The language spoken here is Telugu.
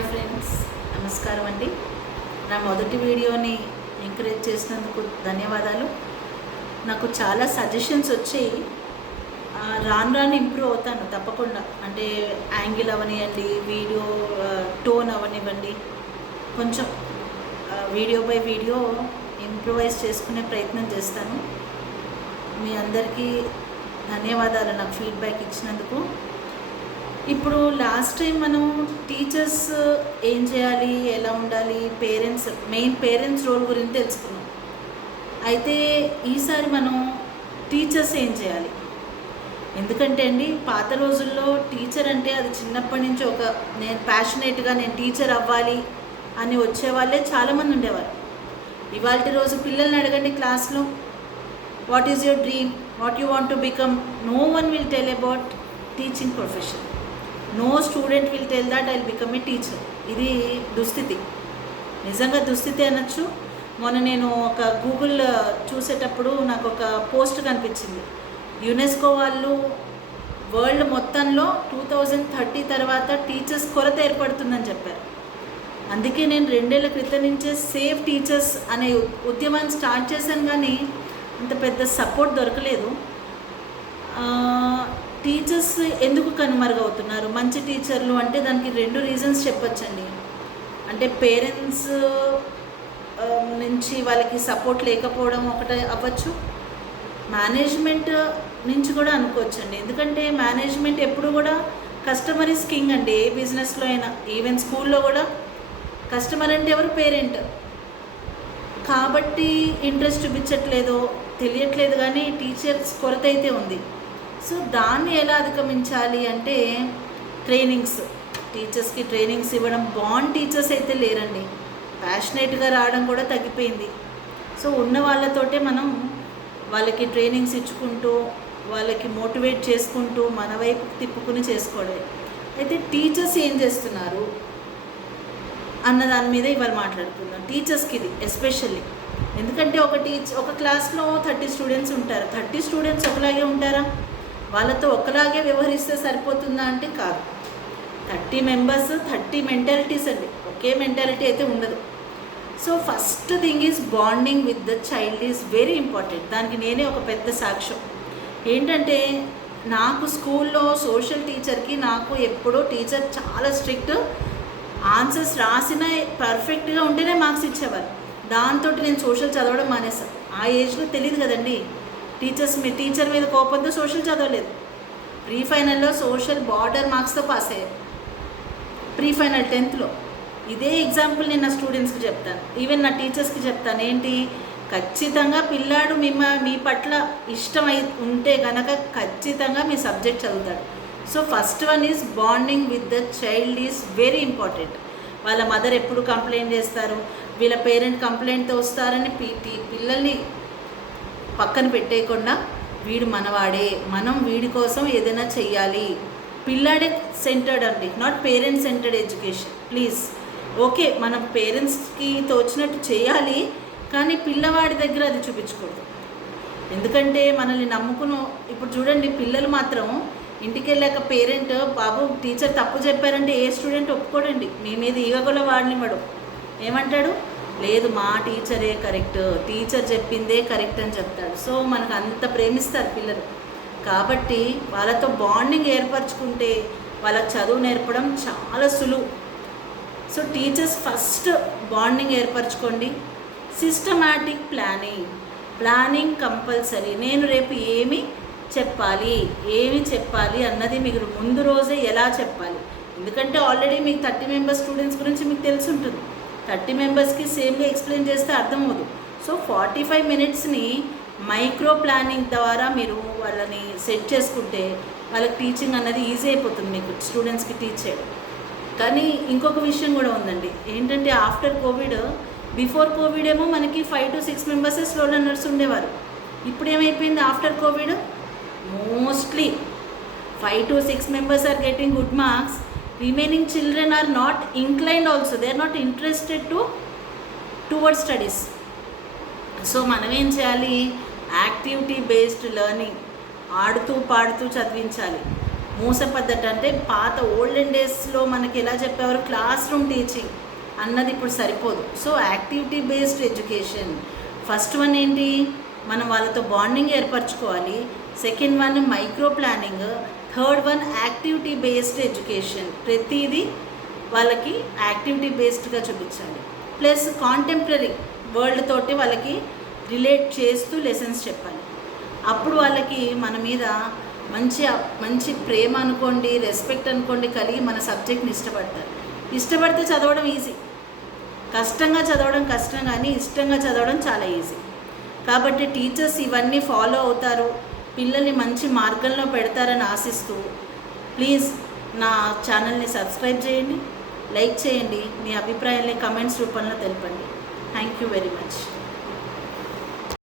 హాయ్ ఫ్రెండ్స్, నమస్కారం అండి. నా మొదటి వీడియోని ఎంకరేజ్ చేసినందుకు ధన్యవాదాలు. నాకు చాలా సజెషన్స్ వచ్చాయి. రాను రాను ఇంప్రూవ్ అవుతాను తప్పకుండా. అంటే యాంగిల్ అవనివ్వండి, వీడియో టోన్ అవనివ్వండి, కొంచెం వీడియో బై వీడియో ఇంప్రూవైజ్ చేసుకునే ప్రయత్నం చేస్తాను. మీ అందరికీ ధన్యవాదాలు నాకు ఫీడ్బ్యాక్ ఇచ్చినందుకు. ఇప్పుడు లాస్ట్ టైం మనం టీచర్స్ ఏం చేయాలి, ఎలా ఉండాలి, మెయిన్ పేరెంట్స్ రోల్ గురించి తెలుసుకున్నాం. అయితే ఈసారి మనం టీచర్స్ ఏం చేయాలి. ఎందుకంటే అండి, పాత రోజుల్లో టీచర్ అంటే అది చిన్నప్పటి నుంచి నేను ప్యాషనేట్గా నేను టీచర్ అవ్వాలి అని వచ్చేవాళ్ళే చాలామంది ఉండేవారు. ఇవాళ రోజు పిల్లల్ని అడగండి క్లాస్లో, what is your dream, what you want to become, no one will tell about teaching profession. No student will tell that I will become a teacher. ఇది దుస్థితి, నిజంగా దుస్థితి అనొచ్చు. మొన్న నేను ఒక గూగుల్ చూసేటప్పుడు నాకు ఒక పోస్ట్ కనిపించింది. యునెస్కో వాళ్ళు వరల్డ్ మొత్తంలో 2030 తర్వాత టీచర్స్ కొరత ఏర్పడుతుందని చెప్పారు. అందుకే నేను 2 ఏళ్ల క్రితం నుంచే సేవ్ టీచర్స్ అనే ఉద్యమాన్ని స్టార్ట్ చేశాను, కానీ అంత పెద్ద సపోర్ట్ దొరకలేదు. టీచర్స్ ఎందుకు కనుమరుగవుతున్నారు? మంచి టీచర్లు అంటే దానికి 2 రీజన్స్ చెప్పొచ్చండి. అంటే పేరెంట్స్ నుంచి వాళ్ళకి సపోర్ట్ లేకపోవడం ఒకటి అవ్వచ్చు, మేనేజ్మెంట్ నుంచి కూడా అనుకోవచ్చండి. ఎందుకంటే మేనేజ్మెంట్ ఎప్పుడు కూడా కస్టమర్ ఈజ్ కింగ్ అండి. ఏ బిజినెస్లో అయినా, ఈవెన్ స్కూల్లో కూడా కస్టమర్ అంటే ఎవరు? పేరెంట్. కాబట్టి ఇంట్రెస్ట్ చూపించట్లేదో తెలియట్లేదు, కానీ టీచర్స్ కొరత అయితే ఉంది. సో దాన్ని ఎలా అధిగమించాలి అంటే ట్రైనింగ్స్, టీచర్స్కి ట్రైనింగ్స్ ఇవ్వడం. బాండ్ టీచర్స్ అయితే లేరండి, ప్యాషనేట్గా రావడం కూడా తగ్గిపోయింది. సో ఉన్న వాళ్ళతోటే మనం వాళ్ళకి ట్రైనింగ్స్ ఇచ్చుకుంటూ, వాళ్ళకి మోటివేట్ చేసుకుంటూ, మన వైపు తిప్పుకుని చేసుకోవడమే. అయితే టీచర్స్ ఏం చేస్తున్నారు అన్న దాని మీద ఇవాళ మాట్లాడుకుందాం. టీచర్స్కి ఇది ఎస్పెషల్లీ. ఎందుకంటే ఒక క్లాస్లో 30 స్టూడెంట్స్ ఉంటారు. 30 స్టూడెంట్స్ ఒకలాగే ఉంటారా? వాళ్ళతో ఒకలాగే వ్యవహరిస్తే సరిపోతుందా అంటే కాదు. 30 మెంబర్స్ 30 మెంటాలిటీస్ అండి, ఒకే మెంటాలిటీ అయితే ఉండదు. So first thing is bonding with the child is very important. దానికి నేనే ఒక పెద్ద సాక్ష్యం. ఏంటంటే నాకు స్కూల్లో సోషల్ టీచర్కి నాకు ఎప్పుడో టీచర్ చాలా స్ట్రిక్ట్. ఆన్సర్స్ రాసిన పర్ఫెక్ట్గా ఉంటేనే మార్క్స్ ఇచ్చేవారు. దాంతో నేను సోషల్ చదవడం మానేసాను. ఆ ఏజ్లో తెలియదు కదండి. టీచర్ మీద కోపంతో సోషల్ చదవలేదు. ప్రీ ఫైనల్లో సోషల్ బార్డర్ మార్క్స్తో పాస్ అయ్యారు. Pre final 10th. ఇదే ఎగ్జాంపుల్ నేను నా స్టూడెంట్స్కి చెప్తాను, ఈవెన్ నా టీచర్స్కి చెప్తాను. ఏంటి, ఖచ్చితంగా పిల్లాడు మీ పట్ల ఇష్టమై ఉంటే కనుక ఖచ్చితంగా మీ సబ్జెక్ట్ చదువుతాడు. So first one is bonding with the child is very important. వాళ్ళ మదర్ ఎప్పుడు కంప్లైంట్ చేస్తారు, వీళ్ళ పేరెంట్ కంప్లైంట్తో వస్తారని పిల్లల్ని పక్కన పెట్టేయకుండా, వీడు మనవాడే, మనం వీడి కోసం ఏదైనా చెయ్యాలి. పిల్లాడే సెంటర్డ్ అండి, not parents centred education, please. Okay, మనం పేరెంట్స్కి తోచినట్టు చేయాలి, కానీ పిల్లవాడి దగ్గర అది చూపించకూడదు. ఎందుకంటే మనల్ని నమ్ముకుని ఇప్పుడు చూడండి, పిల్లలు మాత్రం ఇంటికి వెళ్ళాక పేరెంట్, బాబు టీచర్ తప్పు చెప్పారంటే ఏ స్టూడెంట్ ఒప్పుకోడండి. మీ మీద ఈగగొల వాడినివ్వడు. ఏమంటాడు? లేదు, మా టీచరే కరెక్ట్, టీచర్ చెప్పిందే కరెక్ట్ అని చెప్తాడు. సో మనకు అంత ప్రేమిస్తారు పిల్లలు. కాబట్టి వాళ్ళతో బాండింగ్ ఏర్పరచుకుంటే వాళ్ళకి చదువు నేర్పడం చాలా సులువు. సో టీచర్స్ ఫస్ట్ బాండింగ్ ఏర్పరచుకోండి. Systematic planning compulsory. నేను రేపు ఏమి చెప్పాలి అన్నది మీకు ముందు రోజే ఎలా చెప్పాలి. ఎందుకంటే ఆల్రెడీ మీకు 30 మెంబర్స్ స్టూడెంట్స్ గురించి మీకు తెలిసి ఉంటుంది. 30 మెంబర్స్కి సేమ్గా ఎక్స్ప్లెయిన్ చేస్తే అర్థం అవ్వదు. సో 45 మినిట్స్ని మైక్రో ప్లానింగ్ ద్వారా మీరు వాళ్ళని సెట్ చేసుకుంటే వాళ్ళకి టీచింగ్ అన్నది ఈజీ అయిపోతుంది మీకు స్టూడెంట్స్కి టీచ్ చేయడం. కానీ ఇంకొక విషయం కూడా ఉందండి. ఏంటంటే ఆఫ్టర్ కోవిడ్, బిఫోర్ కోవిడ్ ఏమో మనకి 5 to 6 మెంబర్సే స్లో లెర్నర్స్ ఉండేవారు. ఇప్పుడు ఏమైపోయింది? After Covid mostly 5 to 6 members are getting good marks. Remaining children are not inclined also. They are not interested towards studies. So మనం ఏం చేయాలి? యాక్టివిటీ బేస్డ్ లెర్నింగ్, ఆడుతూ పాడుతూ చదివించాలి. మూస పద్ధతి అంటే పాత ఓల్డెన్ డేస్లో మనకి ఎలా చెప్పేవారు, క్లాస్ రూమ్ టీచింగ్ అన్నది ఇప్పుడు సరిపోదు. So activity based education. First one ఏంటి, మనం వాళ్ళతో బాండింగ్ ఏర్పరచుకోవాలి. Second one micro planning. Third one activity based education. ప్రతిదీ వాళ్ళకి యాక్టివిటీ బేస్డ్గా చూపించాలి. ప్లస్ కాంటెంపరీ వరల్డ్ తోటి వాళ్ళకి రిలేట్ చేస్తూ లెసన్స్ చెప్పాలి. అప్పుడు వాళ్ళకి మన మీద మంచి ప్రేమ అనుకోండి, రెస్పెక్ట్ అనుకోండి కలిగి మన సబ్జెక్ట్ని ఇష్టపడతారు. ఇష్టపడితే చదవడం ఈజీ, కష్టంగా చదవడం కష్టం, కానీ ఇష్టంగా చదవడం చాలా ఈజీ. కాబట్టి టీచర్స్ ఇవన్నీ ఫాలో అవుతారు, పిల్లల్ని మంచి మార్గంలో పెడతారని ఆశిస్తూ ప్లీజ్ నా ఛానల్ని సబ్స్క్రైబ్ చేయండి, లైక్ చేయండి, మీ అభిప్రాయాల్ని కమెంట్స్ రూపంలో తెలపండి. Thank you very much.